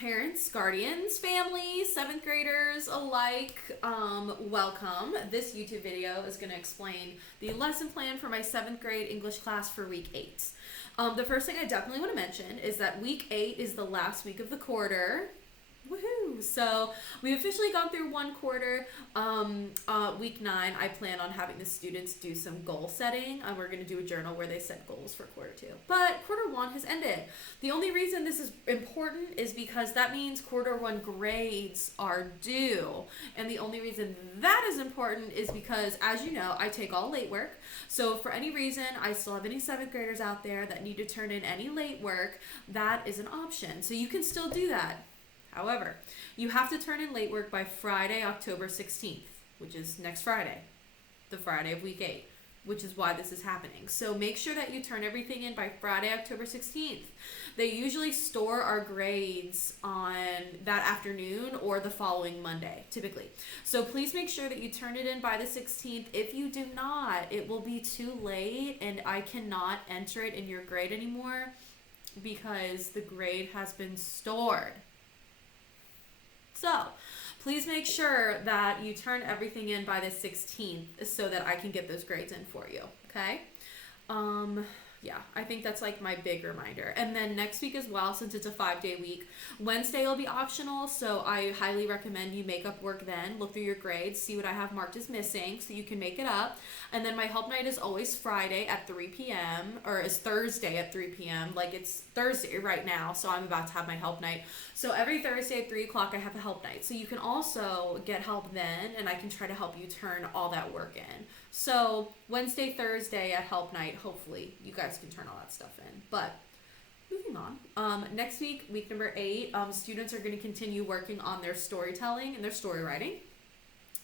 parents, guardians, families, 7th graders alike, welcome. This YouTube video is going to explain the lesson plan for my 7th grade English class for week 8. The first thing I definitely want to mention is that week 8 is the last week of the quarter. Woohoo! So we've officially gone through one quarter. Week 9, I plan on having the students do some goal setting. We're going to do a journal where they set goals for quarter 2. But quarter 1 has ended. The only reason this is important is because that means quarter 1 grades are due. And the only reason that is important is because, as you know, I take all late work. So if for any reason I still have any 7th graders out there that need to turn in any late work, that is an option. So you can still do that. However, you have to turn in late work by Friday, October 16th, which is next Friday, the Friday of week 8, which is why this is happening. So make sure that you turn everything in by Friday, October 16th. They usually store our grades on that afternoon or the following Monday, typically. So please make sure that you turn it in by the 16th. If you do not, it will be too late and I cannot enter it in your grade anymore because the grade has been stored. So please make sure that you turn everything in by the 16th so that I can get those grades in for you, okay? Yeah, I think that's like my big reminder. And then next week as well, since it's a 5-day week, Wednesday will be optional, so I highly recommend you make up work then, look through your grades, see what I have marked as missing so you can make it up. And then my help night is always Friday at 3 p.m. or is Thursday at 3 p.m. Like it's Thursday right now, so I'm about to have my help night. So every Thursday at 3 o'clock I have a help night. So you can also get help then, and I can try to help you turn all that work in. So Wednesday, Thursday at help night, hopefully you guys can turn all that stuff in. But moving on, next week, week number 8, students are going to continue working on their storytelling and their story writing.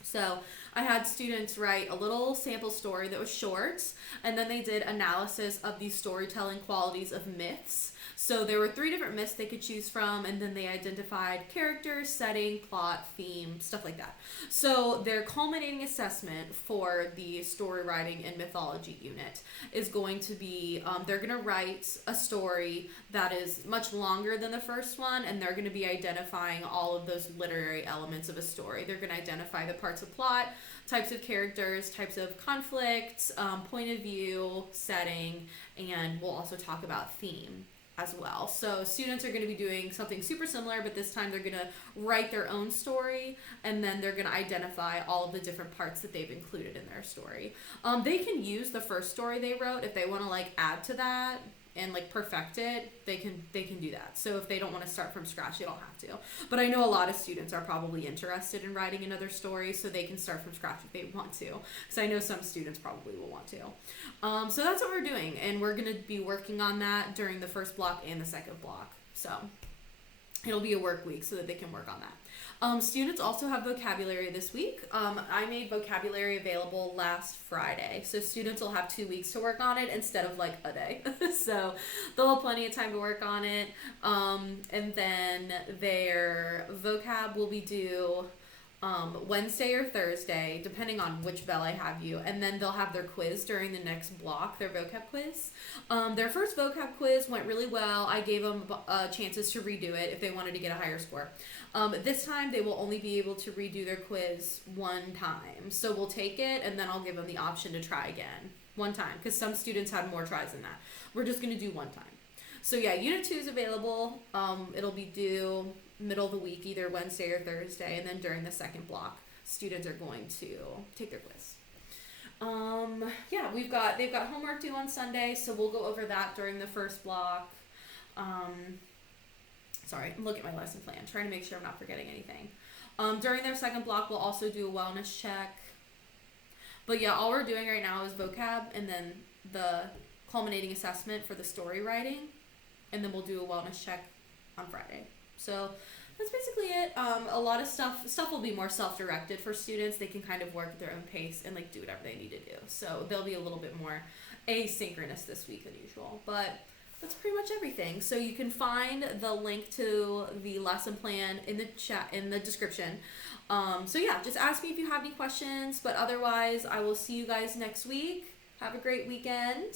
So I had students write a little sample story that was short, and then they did analysis of the storytelling qualities of myths. So there were 3 different myths they could choose from, and then they identified characters, setting, plot, theme, stuff like that. So their culminating assessment for the story writing and mythology unit is going to be, they're going to write a story that is much longer than the first one, and they're going to be identifying all of those literary elements of a story. They're going to identify the parts of plot, types of characters, types of conflict, point of view, setting, and we'll also talk about theme as well. So students are going to be doing something super similar, but this time they're going to write their own story, and then they're going to identify all of the different parts that they've included in their story. They can use the first story they wrote if they want to like add to that and like perfect it. They can do that. So if they don't want to start from scratch, they don't have to. But I know a lot of students are probably interested in writing another story, so they can start from scratch if they want to, because I know some students probably will want to. So that's what we're doing, and we're going to be working on that during the first block and the second block. So it'll be a work week so that they can work on that. Students also have vocabulary this week. I made vocabulary available last Friday, so students will have 2 weeks to work on it instead of like a day. So they'll have plenty of time to work on it. And then their vocab will be due Wednesday or Thursday, depending on which bell I have you, and then they'll have their quiz during the next block, their vocab quiz. Their first vocab quiz went really well. I gave them chances to redo it if they wanted to get a higher score. This time they will only be able to redo their quiz one time. So we'll take it, and then I'll give them the option to try again one time, because some students had more tries than that. We're just going to do one time. So yeah, Unit 2 is available. It'll be due middle of the week, either Wednesday or Thursday, and then during the second block, students are going to take their quiz. Yeah, they've got homework due on Sunday, so we'll go over that during the first block. Sorry, I'm looking at my lesson plan, trying to make sure I'm not forgetting anything. During their second block, we'll also do a wellness check. But yeah, all we're doing right now is vocab, and then the culminating assessment for the story writing, and then we'll do a wellness check on Friday. So that's basically it. A lot of stuff will be more self-directed for students. They can kind of work at their own pace and like do whatever they need to do. So they'll be a little bit more asynchronous this week than usual. But that's pretty much everything. So you can find the link to the lesson plan in the chat, in the description. So yeah, just ask me if you have any questions. But otherwise, I will see you guys next week. Have a great weekend.